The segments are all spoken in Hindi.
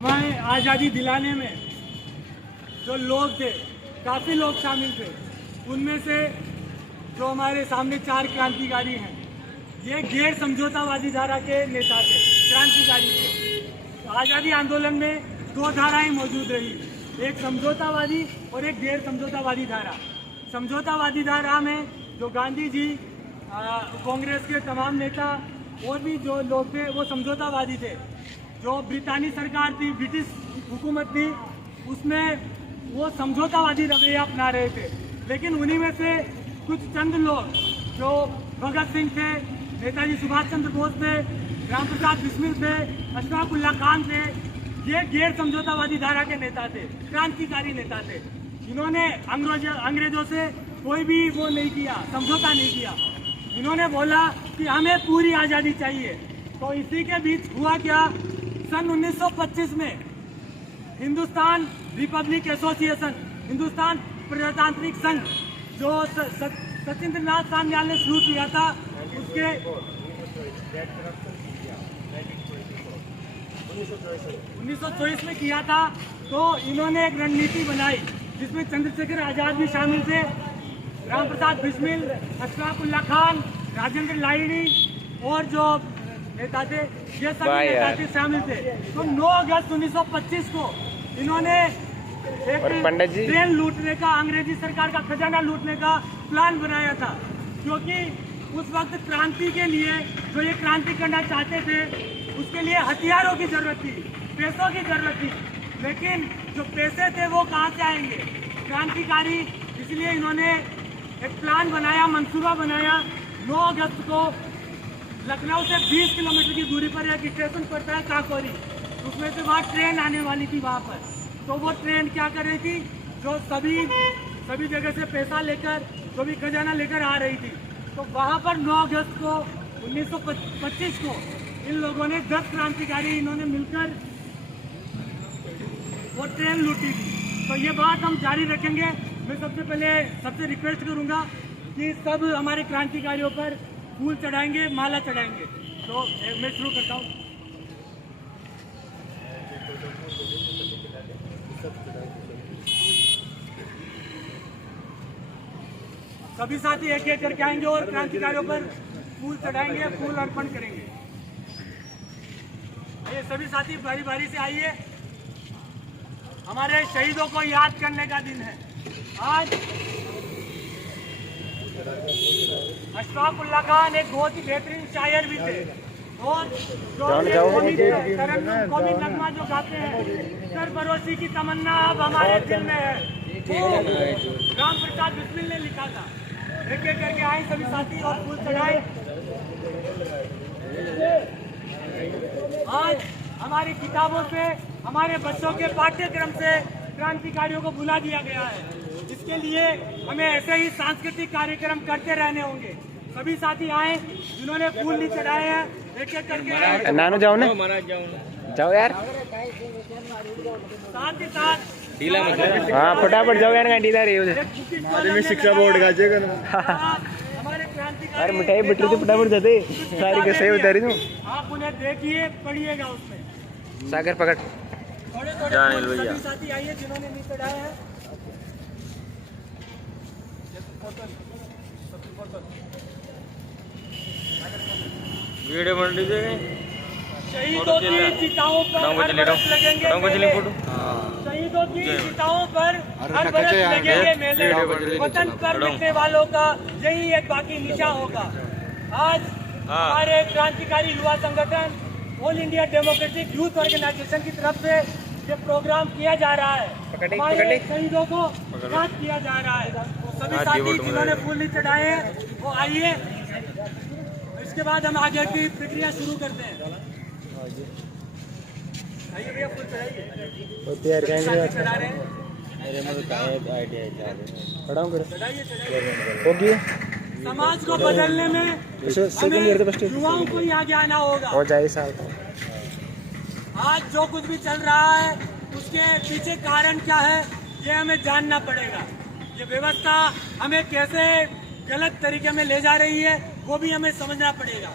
हमें आज़ादी दिलाने में जो लोग थे, काफ़ी लोग शामिल थे। उनमें से जो हमारे सामने 4 क्रांतिकारी हैं, ये गैर समझौतावादी धारा के नेता थे, क्रांतिकारी थे। आज़ादी आंदोलन में 2 धाराएं मौजूद रही, एक समझौतावादी और एक गैर समझौतावादी धारा। समझौतावादी धारा में जो गांधी जी, कांग्रेस के तमाम नेता और भी जो लोग थे वो समझौतावादी थे। जो ब्रितानी सरकार थी, ब्रिटिश हुकूमत थी, उसमें वो समझौतावादी रवैया अपना रहे थे। लेकिन उन्हीं में से कुछ चंद लोग जो भगत सिंह थे, नेताजी सुभाष चंद्र बोस थे, राम प्रसाद बिस्मिल थे, अशफाक उल्लाह खान थे, ये गैर समझौतावादी धारा के नेता थे, क्रांतिकारी नेता थे। इन्होंने अंग्रेजों से कोई भी वो नहीं किया, समझौता नहीं किया। इन्होंने बोला कि हमें पूरी आज़ादी चाहिए। तो इसी के बीच हुआ क्या, सन 1925 में हिंदुस्तान रिपब्लिक एसोसिएशन, हिंदुस्तान प्रजातांत्रिक संघ, जो सचिंद्र नाथ सान्याल ने शुरू किया था, उसके 1924 में किया था। तो इन्होंने एक रणनीति बनाई जिसमें चंद्रशेखर आजाद भी शामिल थे, राम प्रसाद बिस्मिल, अशफाक उल्लाह खान, राजेंद्र लाहिड़ी और जो नेता थे, ये सभी नेता थे, शामिल थे। तो 9 अगस्त 1925 को इन्होंने एक ट्रेन लूटने का, अंग्रेजी सरकार का खजाना लूटने का प्लान बनाया था। क्योंकि उस वक्त क्रांति के लिए जो ये क्रांति करना चाहते थे, उसके लिए हथियारों की जरूरत थी, पैसों की जरूरत थी। लेकिन जो पैसे थे वो कहाँ से आएंगे? क्रांतिकारी, इसलिए इन्होंने एक प्लान बनाया, मंसूबा बनाया। 9 अगस्त को लखनऊ से 20 किलोमीटर की दूरी पर एक स्टेशन पड़ता है काकोरी, उसमें से वहाँ ट्रेन आने वाली थी वहाँ पर। तो वो ट्रेन क्या कर रही थी, जो सभी जगह से पैसा लेकर, जो भी खजाना लेकर आ रही थी। तो वहाँ पर 9 अगस्त को 1925 को इन लोगों ने 10 क्रांतिकारी इन्होंने मिलकर वो ट्रेन लूटी थी। तो ये बात हम जारी रखेंगे। मैं सबसे रिक्वेस्ट करूँगा कि सब हमारे क्रांतिकारियों पर फूल चढ़ाएंगे, माला चढ़ाएंगे। तो मैं शुरू करता हूँ। सभी साथी एक एक करके आएंगे और क्रांतिकारियों पर फूल चढ़ाएंगे, फूल अर्पण करेंगे। आइए सभी साथी बारी बारी से आइए। हमारे शहीदों को याद करने का दिन है आज। अशफाक उल्लाह खान एक बहुत ही बेहतरीन शायर भी थे, और जो कौमी नगमा जो गाते हैं, सरफरोशी की तमन्ना अब हमारे दिल में है, वो राम प्रसाद बिस्मिल ने लिखा था। एक एक करके आए सभी साथी और फूल चढ़ाए। आज हमारी किताबों से, हमारे बच्चों के पाठ्यक्रम से क्रांतिकारियों को भुला दिया गया है। इसके लिए हमें ऐसे ही सांस्कृतिक कार्यक्रम करते रहने होंगे। सभी साथी आए जिन्होंने फूल नहीं चढ़ाए हैं, एक एक करके। नानू जाओ ना, जाओ यार, साथ ही साथ हाँ फटाफट जाओ यार, गाड़ी इधर में शिक्षा बोर्ड का हमारे क्रांतिकारी। अरे मिठाई बट रही थी, फटाफट जाते सारी के सही उतारी तू। आप उन्हें देखिए, पढ़िएगा उसमें। सागर पकड़ सभी साथी आइए जिन्होंने नहीं चढ़ाया है। वीडियो बन रही है। शहीदों की चिताओं पर हर बरस लगेंगे मेले। शहीदों की चिताओं पर हर बरस लगेंगे मेले। वतन पर मिटने वालों का यही एक बाकी निशा होगा। आज हमारे क्रांतिकारी युवा संगठन All India Democratic Youth Organisation की तरफ से ये प्रोग्राम किया जा रहा है। हमारे शहीदों को याद किया जा रहा है। सभी साथी जिन्होंने फूल नहीं चढ़ाए हैं वो आइए। इसके बाद हम आगे की प्रक्रिया शुरू करते हैं। आइए भैया, फूल चढ़ाइए। चढ़ा रहे हैं, समाज को बदलने में हमें युवाओं को ही आगे आना होगा। आज जो कुछ भी चल रहा है उसके पीछे कारण क्या है, ये हमें जानना पड़ेगा। ये व्यवस्था हमें कैसे गलत तरीके में ले जा रही है, वो भी हमें समझना पड़ेगा।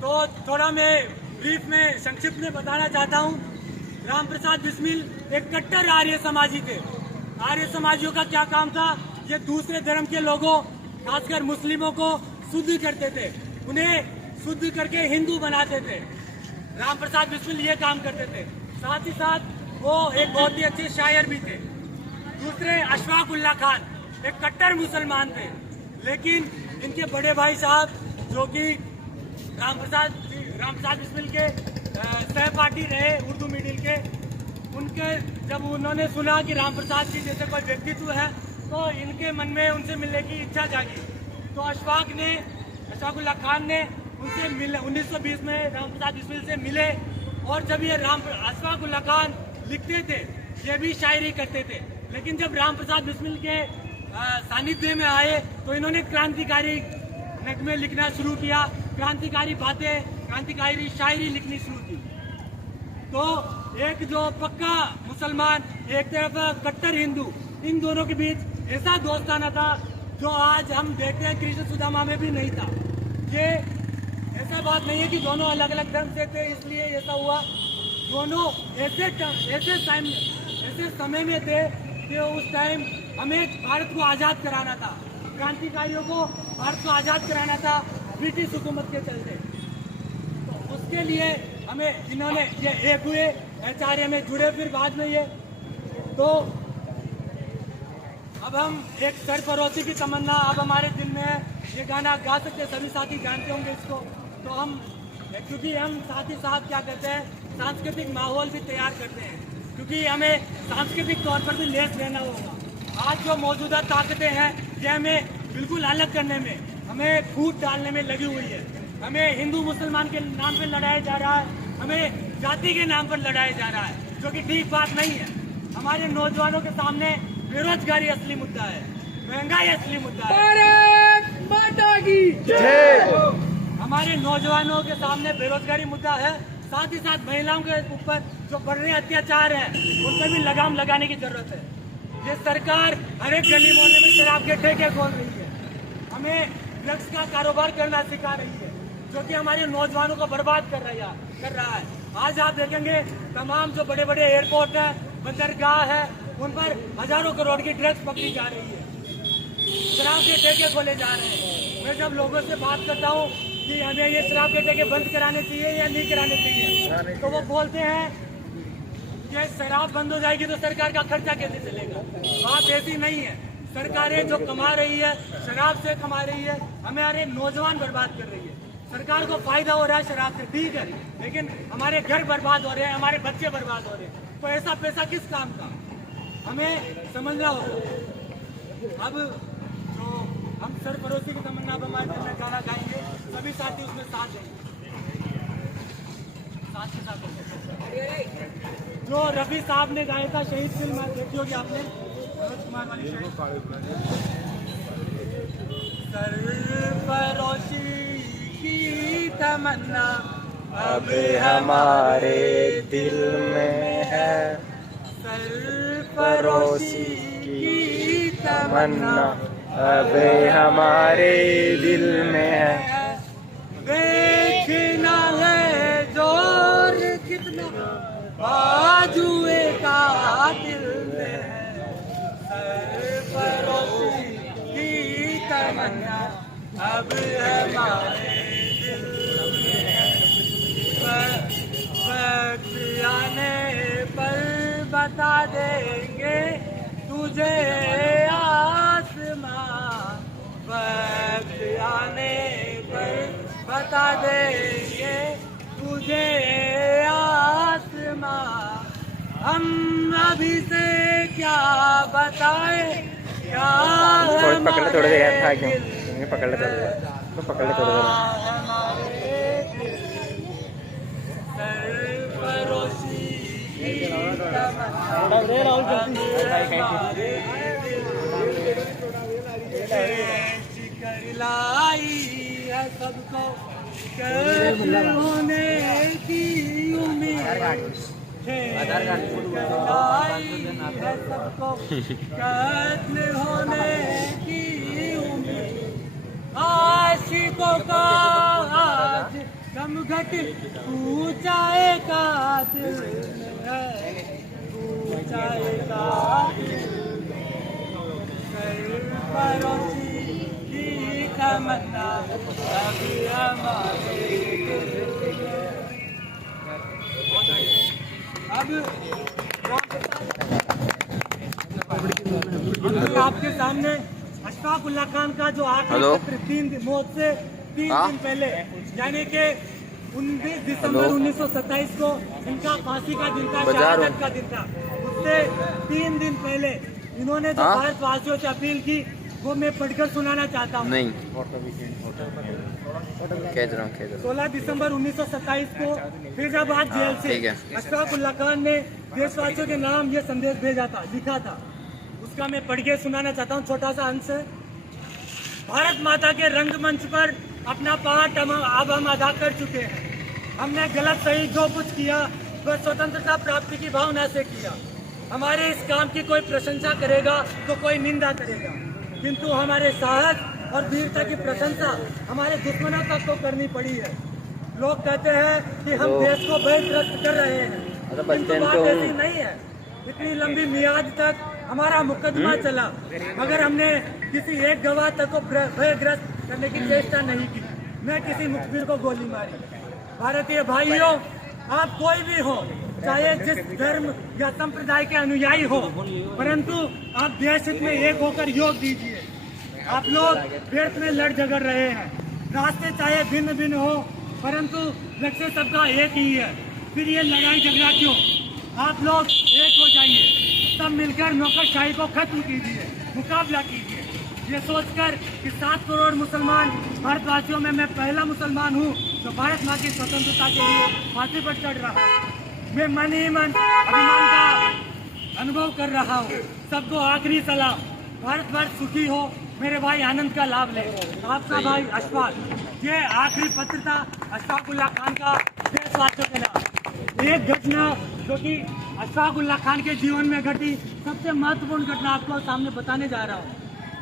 तो थोड़ा मैं ब्रीफ में संक्षिप्त में बताना चाहता हूँ। राम प्रसाद बिस्मिल एक कट्टर आर्य समाजी थे। आर्य समाजियों का क्या काम था? ये दूसरे धर्म के लोगों, खासकर मुस्लिमों को शुद्ध करते थे, उन्हें शुद्ध करके हिंदू बनाते थे। राम प्रसाद बिस्मिल ये काम करते थे। साथ ही साथ वो एक बहुत ही अच्छे शायर भी थे। दूसरे अशफाक उल्लाह खान एक कट्टर मुसलमान थे, लेकिन इनके बड़े भाई साहब जो कि राम प्रसाद बिस्मिल के सहपाठी रहे उर्दू मिडिल के, उनके जब उन्होंने सुना कि राम प्रसाद जी जैसे कोई व्यक्तित्व है तो इनके मन में उनसे मिलने की इच्छा जागी। तो अशफाक उल्लाह खान ने उनसे मिले 1920 में राम प्रसाद बिस्मिल से मिले। और जब ये अशफाक उल्लाह खान लिखते थे, ये भी शायरी करते थे, लेकिन जब राम प्रसाद बिस्मिल के सानिध्य में आए तो इन्होंने क्रांतिकारी नगमे लिखना शुरू किया, क्रांतिकारी बातें, क्रांतिकारी शायरी लिखनी शुरू की। तो एक जो पक्का मुसलमान, एक तरफ कट्टर हिंदू, इन दोनों के बीच ऐसा दोस्ताना था जो आज हम देखते हैं कृष्ण सुदामा में भी नहीं था। ये ऐसा बात नहीं है कि दोनों अलग अलग धर्म से थे इसलिए ऐसा हुआ। दोनों ऐसे समय में थे कि उस टाइम हमें भारत को आज़ाद कराना था, क्रांतिकारियों को भारत को आज़ाद कराना था ब्रिटिश हुकूमत के चलते। तो उसके लिए हमें इन्होंने ये एक हुए, आचार्य में जुड़े, फिर बाद में ये। तो अब हम एक सरफरोशी की तमन्ना अब हमारे दिल में है, ये गाना गा सकते, सभी साथी जानते होंगे इसको। तो हम, क्योंकि हम साथ ही साथ क्या करते हैं, सांस्कृतिक माहौल भी तैयार करते हैं, क्योंकि हमें सांस्कृतिक तौर पर भी लेस रहना होगा। आज जो मौजूदा ताकतें हैं ये हमें बिल्कुल अलग करने में, हमें फूट डालने में लगी हुई है। हमें हिंदू मुसलमान के नाम पर लड़ाया जा रहा है, हमें जाति के नाम पर लड़ाया जा रहा है, जो कि ठीक बात नहीं है। हमारे नौजवानों के सामने बेरोजगारी असली मुद्दा है, महंगाई असली मुद्दा है। भारत माता की जय। हमारे नौजवानों के सामने बेरोजगारी मुद्दा है, साथ ही साथ महिलाओं के ऊपर जो बढ़ रहे अत्याचार है उन पर भी लगाम लगाने की जरूरत है। ये सरकार हर एक गली मोहल्ले में शराब के ठेके खोल रही है, हमें ड्रग्स का कारोबार करना सिखा रही है, जो कि हमारे नौजवानों को बर्बाद कर रहा है। आज आप देखेंगे तमाम जो बड़े बड़े एयरपोर्ट है, बंदरगाह है, उन पर हजारों करोड़ की ड्रग्स पकड़ी जा रही है, शराब के ठेके खोले जा रहे हैं। मैं जब लोगों से बात करता हूँ कि हमें ये शराब के ठेके बंद कराने चाहिए या नहीं कराने चाहिए, तो वो बोलते हैं कि शराब बंद हो जाएगी तो सरकार का खर्चा कैसे चलेगा। बात ऐसी नहीं है, सरकारें जो कमा रही है शराब से कमा रही है, हमारे नौजवान बर्बाद कर रही है। सरकार को फायदा हो रहा है शराब से, ठीक है, लेकिन हमारे घर बर्बाद हो रहे हैं, हमारे बच्चे बर्बाद हो रहे हैं, तो ऐसा पैसा किस काम का, हमें समझना होगा। अब जो हम सरफरोशी की तमन्ना अब हमारे दिल में गाना गाएंगे, सभी साथी उसमें साथ देंगे, साथ के साथ। जो रफी साहब ने गाया था शहीद फिल्म देखी होगी आपने, मनोज कुमार वाली सरफरोशी की तमन्ना अब हमारे दिल में है, सरफरोशी की तमन्ना अब हमारे दिल में है। देखना है जोर कितना बाजुए का दिल में है, सरफरोशी की तमन्ना अब हमारे दिल में है। वक्त आने पर बता देंगे तुझे आसमां, वक्त आने पर बता देंगे तुझे आसमां। हम अभी से क्या बताए, क्या पकड़ ले थोड़ी देर यार, था क्यों पकड़ ले थोड़ी देर, तो पकड़ ले थोड़ी देर। सरफरोशी की लाई है सबको कत्ल होने की उम्मीद, लाई है सबको कत्ल होने की उम्मीद। आशिकों का आज दमघट ऊंचाई का दिल में है, ऊंचाई का दिल परोसी की तमन्ना अभी हमारे दिल में। अब आपके सामने अशफाक उल्लाह खान का जो आखिरी पत्र मौत से 3 दिन पहले यानी कि 19 दिसंबर 1927 को इनका फांसी का दिन था, शहादत का दिन था, उससे 3 दिन पहले इन्होंने जो भारतवासियों से अपील की वो मैं पढ़कर सुनाना चाहता हूँ। नहीं 16 दिसंबर 1927 को फैजाबाद जेल से अशफाक उल्लाह खान ने देशवासियों के नाम ये संदेश भेजा था, लिखा था, उसका मैं पढ़ के सुनाना चाहता हूँ। छोटा सा अंश है। भारत माता के रंगमंच पर अपना पाठ अब हम अदा कर चुके हैं। हमने गलत सही जो कुछ किया वह स्वतंत्रता प्राप्ति की भावना से किया। हमारे इस काम की कोई प्रशंसा करेगा तो कोई निंदा करेगा, किंतु हमारे साहस और वीरता की प्रशंसा हमारे दुश्मनों तक तो करनी पड़ी है। लोग कहते हैं कि हम देश को भयग्रस्त कर रहे हैं, किंतु बात ऐसी नहीं है। इतनी लंबी मियाद तक हमारा मुकदमा चला मगर हमने किसी एक गवाह तक को भयग्रस्त करने की चेष्टा नहीं की, न किसी मुखबिर को गोली मारी। भारतीय भाइयों, आप कोई भी हो, चाहे जिस धर्म या संप्रदाय के अनुयायी हो, परंतु आप देश हित में एक होकर योग दीजिए। आप लोग व्यर्थ में लड़ झगड़ रहे हैं, रास्ते चाहे भिन्न भिन्न हो परंतु लक्ष्य सबका एक ही है। फिर ये लड़ाई झगड़ा क्यों? आप लोग एक हो जाइए, सब मिलकर नौकरशाही को खत्म कीजिए, मुकाबला कीजिए। ये सोचकर कि 7 करोड़ मुसलमान भारतवासियों में मैं पहला मुसलमान हूँ जो भारत माँ की स्वतंत्रता के लिए फांसी पर चढ़ रहा हूँ। मैं मन ही मन अभिमान का अनुभव कर रहा हूँ। सबको आखिरी सलाम, भारतवर्ष सुखी हो, मेरे भाई आनंद का लाभ ले। आपका भाई अशफाक। ये आखिरी पत्र था अशफाक उल्लाह खान का देशवासियों के नाम। एक घटना जो कि अशफाक उल्लाह खान के जीवन में घटी, सबसे महत्वपूर्ण घटना आपको सामने बताने जा रहा हूँ।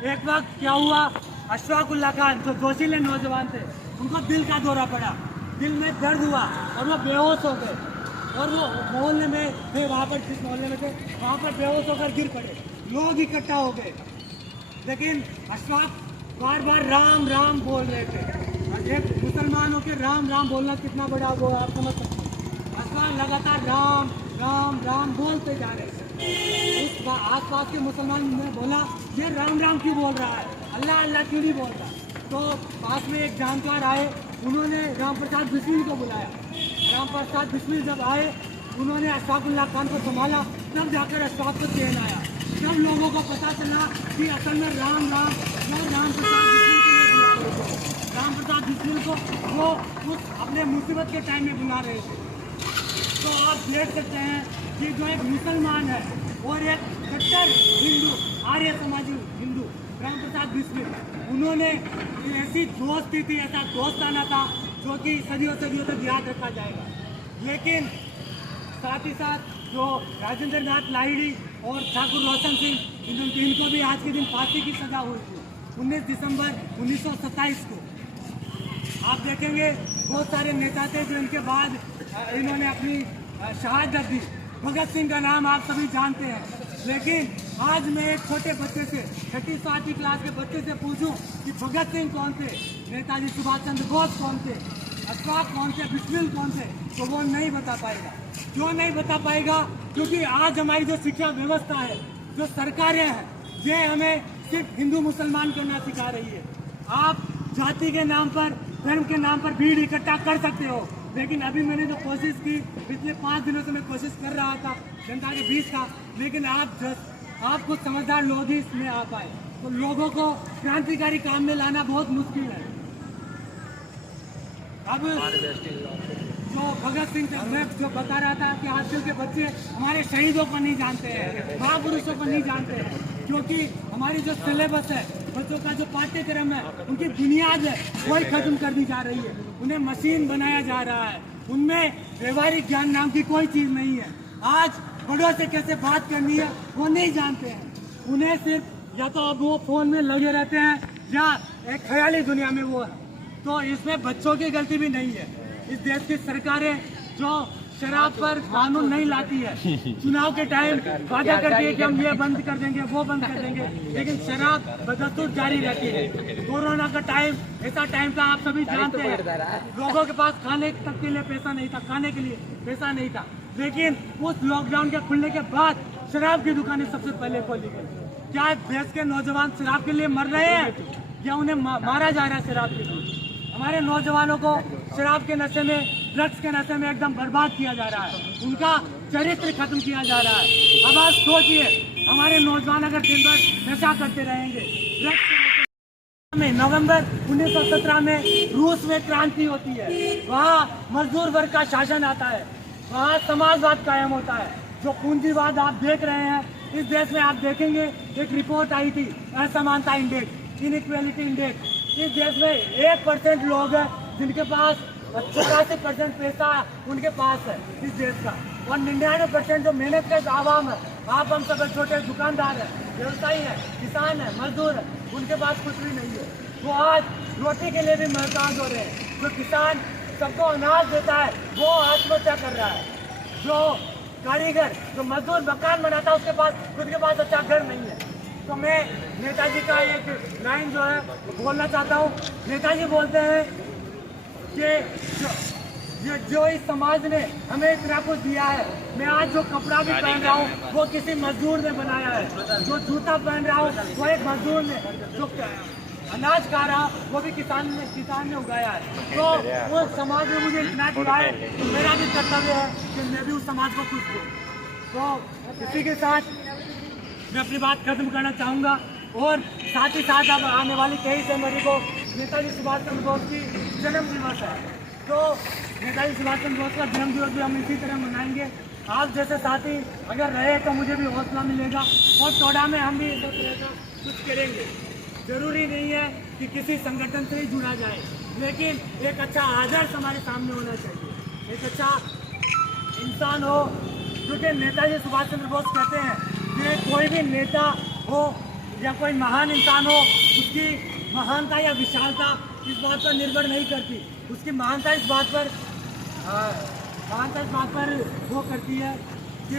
एक वक्त क्या हुआ, अशफाक उल्लाह खान जो जोशीले नौजवान थे, उनको दिल का दौरा पड़ा, दिल में दर्द हुआ और वो बेहोश हो गए। और वो मोहल्ले में थे, वहाँ पर जिस मोहल्ले में थे वहाँ पर बेहोश होकर गिर पड़े। लोग इकट्ठा हो गए, लेकिन अशफाक बार बार राम राम बोल रहे थे। एक मुसलमानों के राम राम बोलना कितना बड़ा वो आप समझ सकते हैं। अशफाक लगातार राम राम राम बोलते जा रहे थे। इस आसपास के मुसलमान ने बोला, ये राम राम क्यों बोल रहा है, अल्लाह अल्लाह क्यों नहीं बोल रहा? तो पास में एक जानकार आए, उन्होंने राम प्रसाद बिस्मिल को बुलाया। राम प्रसाद बिस्मिल जब आए, उन्होंने अशफाक उल्लाह खान को संभाला, तब जाकर अशफाक को चैन आया। जब लोगों को पता चला कि असल में राम राम प्रसाद बिस्मिल को नहीं बुला रहे थे, राम प्रसाद बिस्मिल को वो उस अपने मुसीबत के टाइम में बुला रहे थे। तो आप देख सकते हैं कि जो एक मुसलमान है और एक कट्टर हिंदू, आर्य समाजी हिंदू राम प्रसाद बिस्मिल, उन्होंने ऐसी दोस्ती थी, ऐसा दोस्ताना था जो कि सदियों सदियों तक याद रखा जाएगा। लेकिन साथ ही साथ जो राजेंद्र नाथ लाहिड़ी और ठाकुर रोशन सिंह, इनको भी आज के दिन फांसी की सजा हुई थी 19 दिसंबर 1927 को। आप देखेंगे बहुत सारे नेता थे जो इनके बाद इन्होंने अपनी शहादत दी। भगत सिंह का नाम आप सभी जानते हैं, लेकिन आज मैं एक छोटे बच्चे से, 6वीं क्लास के बच्चे से पूछूं कि भगत सिंह कौन थे, नेताजी सुभाष चंद्र बोस कौन थे, अशफाक कौन थे, बिस्मिल कौन थे, तो वो नहीं बता पाएगा। क्यों नहीं बता पाएगा? क्योंकि आज हमारी जो शिक्षा व्यवस्था है, जो सरकारें हैं, ये हमें सिर्फ हिंदू मुसलमान करना सिखा रही है। आप जाति के नाम पर, धर्म के नाम पर भीड़ इकट्ठा कर सकते हो, लेकिन अभी मैंने जो कोशिश की, पिछले 5 दिनों से मैं कोशिश कर रहा था जनता के बीच का, लेकिन आप कुछ समझदार लोग ही इसमें आ पाए। तो लोगों को क्रांतिकारी काम में लाना बहुत मुश्किल है। अब जो भगत सिंह मैं जो बता रहा था कि आजकल के बच्चे हमारे शहीदों को नहीं जानते हैं, महापुरुषों को नहीं जानते हैं, क्योंकि हमारी जो सिलेबस है, बच्चों का जो पाठ्यक्रम है, उनकी बुनियाद है वही खत्म कर दी जा रही है। उन्हें मशीन बनाया जा रहा है, उनमें व्यवहारिक ज्ञान नाम की कोई चीज़ नहीं है। आज बड़ों से कैसे बात करनी है वो नहीं जानते हैं। उन्हें सिर्फ या तो अब वो फ़ोन में लगे रहते हैं या एक ख्याली दुनिया में वो है। तो इसमें बच्चों की गलती भी नहीं है, इस देश की सरकारें जो शराब पर कानून नहीं लाती है, चुनाव के टाइम वादा करती है कि हम ये बंद कर देंगे, वो बंद कर देंगे, लेकिन शराब बदस्तूर जारी रहती है। कोरोना का टाइम ऐसा टाइम था, आप सभी जानते हैं, लोगों के पास खाने तक के लिए पैसा नहीं था, खाने के लिए पैसा नहीं था, लेकिन उस लॉकडाउन के खुलने के बाद शराब की दुकानें सबसे पहले खोली गई। क्या देश के नौजवान शराब के लिए मर रहे हैं या उन्हें मारा जा रहा है शराब के लिए? हमारे नौजवानों को शराब के नशे में, ड्रग्स के नशे में एकदम बर्बाद किया जा रहा है, उनका चरित्र खत्म किया जा रहा है। अब आप सोचिए, हमारे नौजवान अगर दिन भर नशा करते रहेंगे, ड्रग्स के नशे में नवंबर 1917 में रूस में क्रांति होती है, वहाँ मजदूर वर्ग का शासन आता है, वहाँ समाजवाद कायम होता है। जो पूंजीवाद आप देख रहे हैं इस देश में, आप देखेंगे एक रिपोर्ट आई थी, असमानता इंडेक्स, इनइक्वालिटी इंडेक्स। इस देश में 1% लोग हैं जिनके पास 84% पैसा उनके पास है इस देश का, और 99% जो मेहनत के आवाम है, आप हम सब छोटे दुकानदार हैं, व्यवसायी हैं, किसान हैं, मजदूर हैं, उनके पास कुछ भी नहीं है। वो आज रोटी के लिए भी महताज हो रहे हैं। जो किसान सबको अनाज देता है वो आत्महत्या कर रहा है। जो कारीगर, जो मजदूर मकान बनाता है, उसके पास खुद के पास अच्छा घर नहीं है। तो मैं नेताजी का एक लाइन जो है बोलना चाहता हूँ। नेताजी बोलते हैं कि जो इस समाज ने हमें इतना कुछ दिया है, मैं आज जो कपड़ा भी पहन रहा हूँ वो किसी मजदूर ने बनाया है, जो जूता पहन रहा हूँ वो एक मजदूर ने, जो अनाज खा रहा वो भी किसान ने उगाया है। तो वो समाज में मुझे इतना दिया है, तो मेरा भी कर्तव्य है कि मैं भी उस समाज को कुछ दूँ। तो इसी के साथ मैं अपनी बात खत्म करना चाहूँगा, और साथ ही साथ अब आने वाली 23 जनवरी को नेताजी सुभाष चंद्र बोस की जन्म दिवस है। तो नेताजी सुभाष चंद्र बोस का जन्म दिवस भी हम इसी तरह मनाएंगे। आप जैसे साथी अगर रहे तो मुझे भी हौसला मिलेगा, और टोडा में हम भी इस तरह का कुछ करेंगे। जरूरी नहीं है कि किसी संगठन से ही जुड़ा जाए, लेकिन एक अच्छा आदर्श हमारे सामने होना चाहिए, एक अच्छा इंसान हो। क्योंकि नेताजी सुभाष चंद्र बोस कहते हैं कि कोई भी नेता हो या कोई महान इंसान हो, उसकी महानता या विशालता इस बात पर निर्भर नहीं करती, उसकी महानता इस बात पर वो करती है कि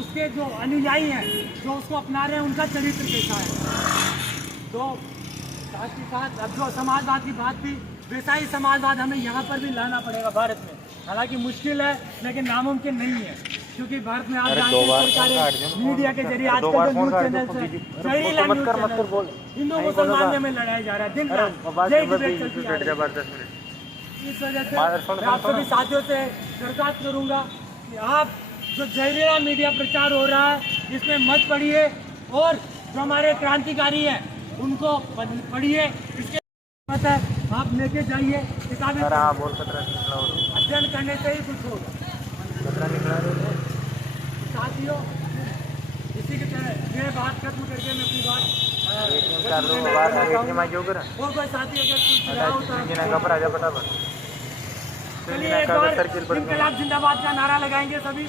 उसके जो अनुयायी हैं, जो उसको अपना रहे हैं, उनका चरित्र कैसा है। तो साथ ही साथ अब जो समाजवाद की बात थी, वैसा ही समाजवाद हमें यहाँ पर भी लाना पड़ेगा भारत में। हालांकि मुश्किल है, लेकिन नामुमकिन नहीं है, क्योंकि भारत में आप जानते हैं सरकारें मीडिया के जरिए आजकल जो न्यूज चैनल है, हिंदू मुसलमान में लड़ाया जा रहा है, दिन रात यही डिबेट चलती है। इस वजह से मैं आप सभी साथियों से दरखास्त करूँगा कि आप जो जहरीला मीडिया प्रचार हो रहा है इसमें मत पढ़िए, और जो हमारे क्रांतिकारी हैं उनको पढ़िए। इसके मतलब आप लेके जाइए किताबें, अध्ययन करने से ही कुछ होगा। साथियों, इसी के तरह ये बात खत्म करके मैं अपनी बात और कोई साथी अगर कुछ रहा होता है, चलिए एक बार इंकलाब जिंदाबाद का नारा लगाएंगे सभी।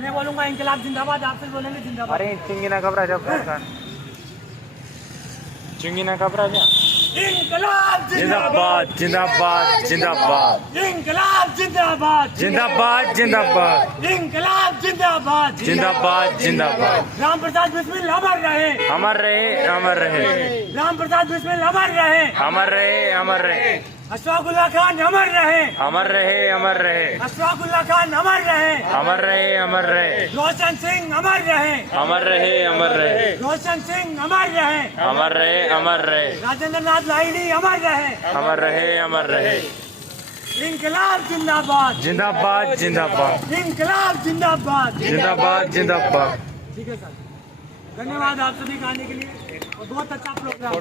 मैं बोलूंगा इंकलाब जिंदाबाद, आपसे बोलेंगे जिंदाबाद। अरे चिंगीना घबरा जा, चिंगीना घबरा जा। इंकलाब जिंदाबाद जिंदाबाद जिंदाबाद, इंकलाब जिंदाबाद जिंदाबाद जिंदाबाद, इंकलाब जिंदाबाद जिंदाबाद जिंदाबाद। राम प्रसाद बिस्मिल अमर रहे, अमर रहे अमर रहे, राम प्रसाद बिस्मिल अमर रहे, अमर रहे अमर रहे, अशफाकुल्लाह खान अमर रहे, अमर रहे अमर रहे, अशफाकुल्लाह खान अमर रहे, अमर रहे अमर रहे, रोशन सिंह अमर रहे, अमर रहे अमर रहे, रोशन सिंह अमर रहे, अमर रहे अमर रहे, राजेंद्र नाथ लाहिड़ी अमर रहे, अमर रहे अमर रहे। इंकलाब जिंदाबाद, जिंदाबाद जिंदाबाद, इंकलाब जिंदाबाद, जिंदाबाद जिंदाबाद। ठीक है सर, धन्यवाद आप सभी का आने के लिए, और बहुत अच्छा प्रोग्राम।